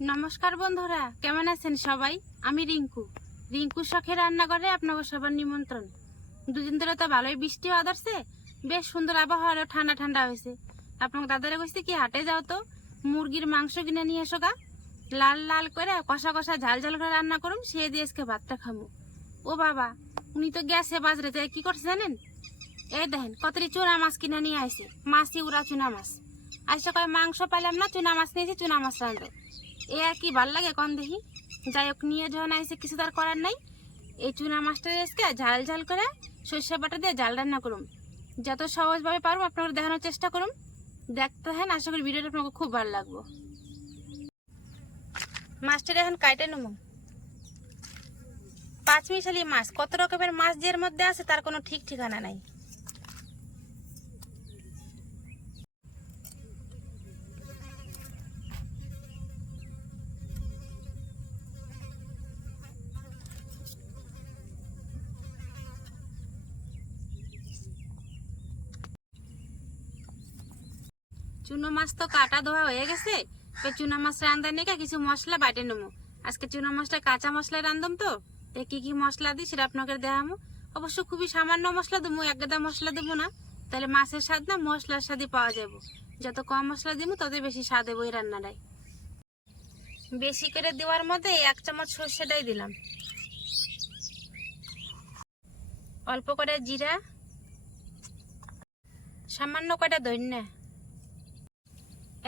নমস্কার বন্ধুরা, কেমন আছেন সবাই? আমি রিঙ্কু। রিঙ্কু শখে রান্নাঘরে আপনাকে সবার নিমন্ত্রণ। দুদিন ধরে তো ভালোই বৃষ্টি আদরছে বেশ সুন্দর আবহাওয়া ঠান্ডা ঠান্ডা হয়েছে। আপনাকে দাদারা কইছে কি, হাটে যাও তো, মুরগির মাংস কিনে নিয়ে এসো গা। লাল লাল করে কষা কষা ঝাল ঝাল করে রান্না করুন সে দিয়ে আজকে ভাতটা খামু। ও বাবা, উনি তো গ্যাসে বাজরে, তাই কি করছে জানেন? এই দেখেন কতটি চুনা মাছ কিনে নিয়ে আইছে। মাছই উড়া চুনা মাছ। আইসা কয়, মাংস পাইলাম না, চুনা মাছ নিয়েছি, চুনা মাছ রান্ধো এ কি ভালো লাগে কন দেখি। যাই হোক নিয়ে যখন আইসে কিছু তার করার নাই। এই চুনা মাছটা আজকে ঝাল ঝাল করে সর্ষে বাটা দিয়ে ঝাল রান্না করুন যত সহজভাবে পারব আপনাকে দেখানোর চেষ্টা করুন দেখতে হ্যাঁ আশা করি ভিডিওটা আপনাকে খুব ভালো লাগবো। মাছটা এখন কাইটে নেব পাঁচ মিশালি মাছ, কত রকমের মাছ যে মধ্যে আছে তার কোনো ঠিক ঠিকানা নাই। চুনো মাছ তো কাটা ধোয়া হয়ে গেছে, তো চুনা মাছ রান্না নিয়ে কিছু মশলা বাটে নেব আজকে চুনা মাছটা কাঁচা মশলা রান্ধম তো তো কি কি মশলা দিই সেটা আপনাকে দেখাবো অবশ্য খুবই সামান্য মশলা দেবো এক গাদা মশলা দেবো না, তাহলে মাছের স্বাদ না মশলার স্বাদই পাওয়া যাবে। যত কম মশলা দিব তত বেশি স্বাদ দেবো এই রান্নাটাই বেশি করে দেওয়ার মধ্যে এক চামচ সর্ষেটাই দিলাম। অল্প করে জিরা, সামান্য কয়টা ধন্যা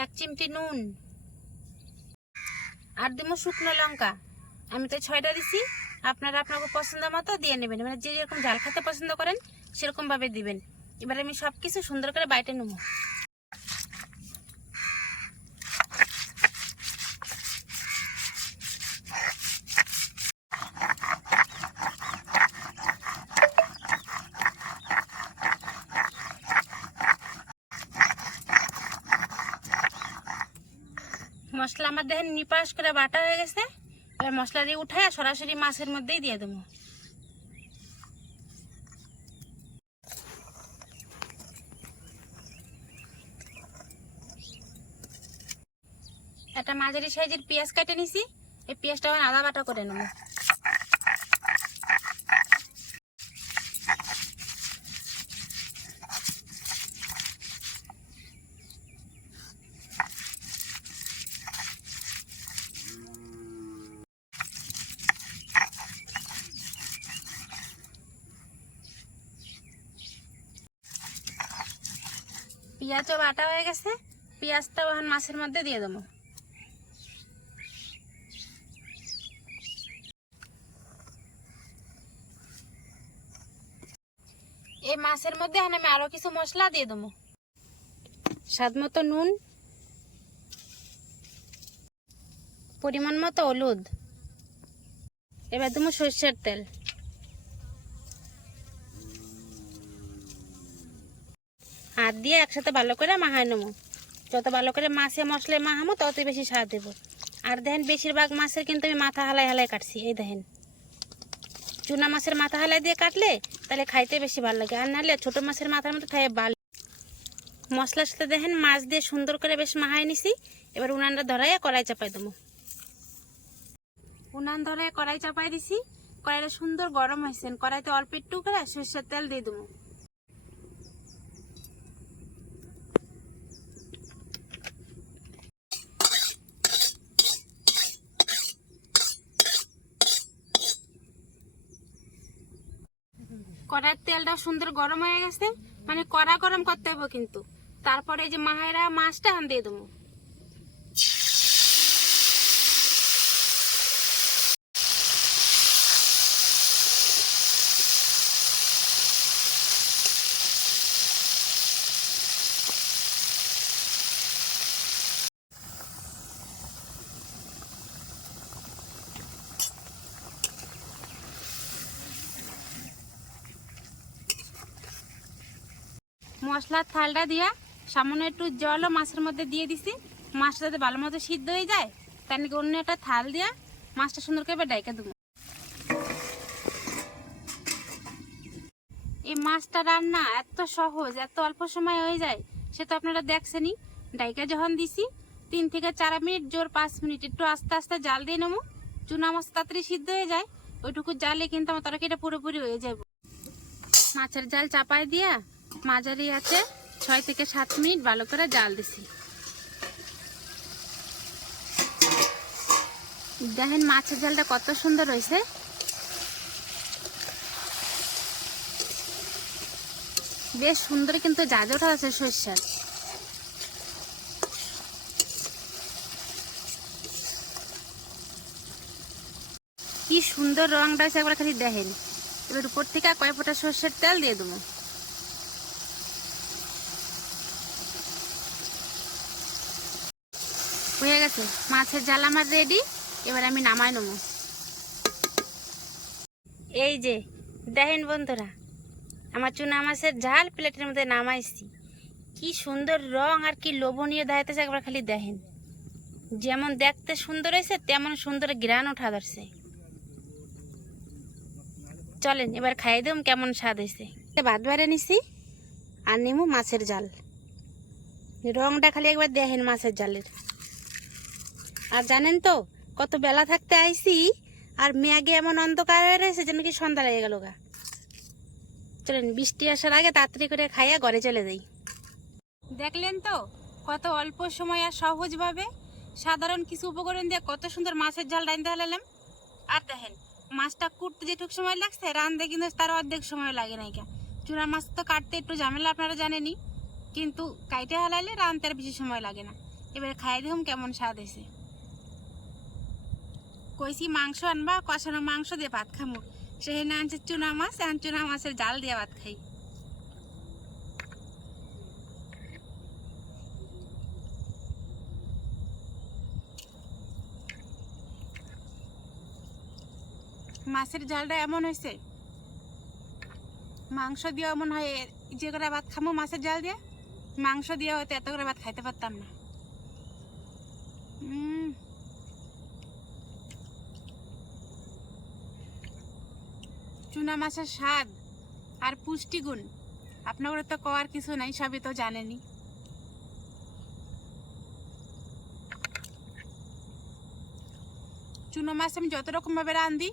এক চিমটি নুন। আর দিব শুকনো লঙ্কা। আমি তো ছয়টা দিছি। আপনারা আপনাকে পছন্দ মতো দিয়ে নেবেন। মানে যে যেরকম ঝাল খেতে পছন্দ করেন, সেরকমভাবে দিবেন। এবার আমি সব কিছু সুন্দর করে বাইটে নেব। মশলা আমার দেখেন নিপাস করে বাটা হয়ে গেছে। মশলা দিয়ে উঠায় সরাসরি মাছের মধ্যেই দিয়ে দেবো। একটা মাঝারি সাইজের পেঁয়াজ কেটে নিছি। এই পেঁয়াজটা আদা বাটা করে নেব। পেঁয়াজও বাটা হয়ে গেছে। পেঁয়াজটাও এখন মাছের মধ্যে দিয়ে দেবো। এই মাছের মধ্যে এখন আমি আরও কিছু মশলা দিয়ে দেবো। স্বাদ মতো নুন, পরিমাণ মতো হলুদ। এবার দেবো সর্ষের তেল। হাত দিয়ে একসাথে ভালো করে মাখায় নেব। যত ভালো করে মাছে মশলায় মাখামো ততই বেশি স্বাদ দেবো। আর দেখেন, বেশিরভাগ মাছের কিন্তু আমি মাথা হালাই হালাই কাটছি, এই দেখেন। চুনা মাছের মাথা হালাই দিয়ে কাটলে তাহলে খাইতে বেশি ভালো লাগে। আর নাহলে ছোটো মাছের মাথার মতো খাই ভালো মশলার সাথে দেখেন, মাছ দিয়ে সুন্দর করে বেশ মাখায় নিছি। এবার উনানটা ধরাইয়া কড়াই চাপাই দেবো। উনান ধরাই কড়াই চাপাই দিছি। কড়াইটা সুন্দর গরম হয়েছেন কড়াইতে অল্প একটু করে সর্ষের তেল দিয়ে দেবো। কড়াইয়ের তেলটা সুন্দর গরম হয়ে গেছে মানে কড়া গরম করতে হবে কিন্তু। তারপরে যে মাহেরা মাছটা দিয়ে দেবো। মশলার থালটা দিয়া সামান্য একটু জলও মাছের মধ্যে দিয়ে দিছি। মাছটা যাতে ভালো মতো সিদ্ধ হয়ে যায়, তার নাকি অন্য একটা থাল দিয়া মাছটা সুন্দর করে ডাইকা দেবো। এই মাছটা রান্না এত সহজ, এত অল্প সময় হয়ে যায়, সে তো আপনারা দেখছেনই। ডাইকা যখন দিছি, তিন থেকে চার মিনিট, জোর পাঁচ মিনিট, একটু আস্তে আস্তে জাল দিয়ে নেব। চুনা মাছ তাড়াতাড়ি সিদ্ধ হয়ে যায়, ওইটুকু জালে কিন্তু আমার তরকারিটা পুরোপুরি হয়ে যাবে। মাছের জাল চাপায় দিয়া মাঝারি আছে, ছয় থেকে সাত মিনিট ভালো করে জাল দিছি। দেখেন মাছের জালটা কত সুন্দর হয়েছে। বেশ সুন্দর কিন্তু জাজ ওঠা আছে সর্ষার কি সুন্দর রংটা আছে একবার খালি দেখেন। এবার উপর থেকে কয় ফোঁটা সর্ষের তেল দিয়ে দেবো। হয়ে গেছে। মাছের জাল আমার রেডি এবার আমি নামাই নেব। এই যে, দেখেন বন্ধুরা, আমার চুনা মাছের ঝাল প্লেটের মধ্যে নামাইছি কি সুন্দর রং আর কি লোভনীয় দেখাইতেছে, একবার খালি দেখেন। যেমন দেখতে সুন্দর হয়েছে, তেমন সুন্দর গ্রান উঠা ধরছে। চলেন, এবার খাই দিম কেমন স্বাদ হয়েছে। ভাত বেড়ে নিছি আর নিমু মাছের জাল রংটা খালি একবার দেখেন মাছের জালের আর জানেন তো, কত বেলা থাকতে আইছি, আর মেয়াগে এমন অন্ধকার হয়ে রয়েছে যেন কি সন্ধ্যা লেগে গেল গা। চলেন, বৃষ্টি আসার আগে তাড়াতাড়ি করে খাইয়া ঘরে চলে যাই। দেখলেন তো, কত অল্প সময় আর সহজভাবে সাধারণ কিছু উপকরণ দিয়ে কত সুন্দর মাছের জাল রাঁধতে হালালাম আর দেখেন, মাছটা কুটতে যেটুক সময় লাগছে, রাঁধতে কিন্তু তার অর্ধেক সময় লাগে নাই কা চূড়া মাছ তো কাটতে একটু ঝামেলা আপনারা জানেনই, কিন্তু কাইটে হালাইলে রাঁধতে আর বেশি সময় লাগে না। এবার খাই দেখুন কেমন স্বাদ হয়েছে। কইছি মাংস আনবা, কষানো মাংস দিয়ে ভাত খামো। সেখানে আনছে চুনা মাছ, এখন চুনা মাছের জাল দিয়ে ভাত খাই। মাছের জালটা এমন হয়েছে মাংস দিয়ে এমন হয় যে করে ভাত খামো মাছের জাল দিয়ে, মাংস দিয়ে হয়তো এত করে ভাত খাইতে পারতাম না। উম চুনা মাছের স্বাদ আর পুষ্টিগুণ, আপনাদের তো কওয়ার কিছু নাই, সবই তো জানেনই। চুনো মাছ আমি যত রকমভাবে রান্ধি,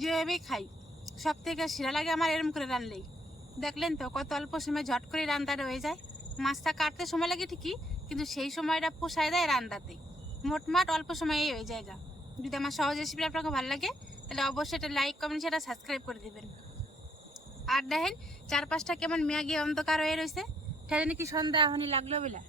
যেভাবেই খাই সব থেকে শিরা লাগে আমার এরম করে রানলেই দেখলেন তো, কত অল্প সময় ঝট করে রান্নাটা হয়ে যায়। মাছটা কাটতে সময় লাগে ঠিকই, কিন্তু সেই সময়টা পোষায় দেয় রান্নাতে মোটমাট অল্প সময়েই হয়ে যায়। যদি আমার সহজ রেসিপি আপনাকে ভালো লাগে তাহলে অবশ্যই এটা লাইক কমেন্ট সেটা সাবস্ক্রাইব করে দেবেন। আর দেখেন, চারপাশটা কেমন মেয়াগি অন্ধকার হয়ে রয়েছে। সেটা নাকি সন্ধ্যা এখনই লাগল বেলা।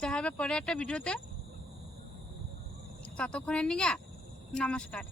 দেখা হবে পরে একটা ভিডিওতে। ততক্ষণের নিগা, নমস্কার।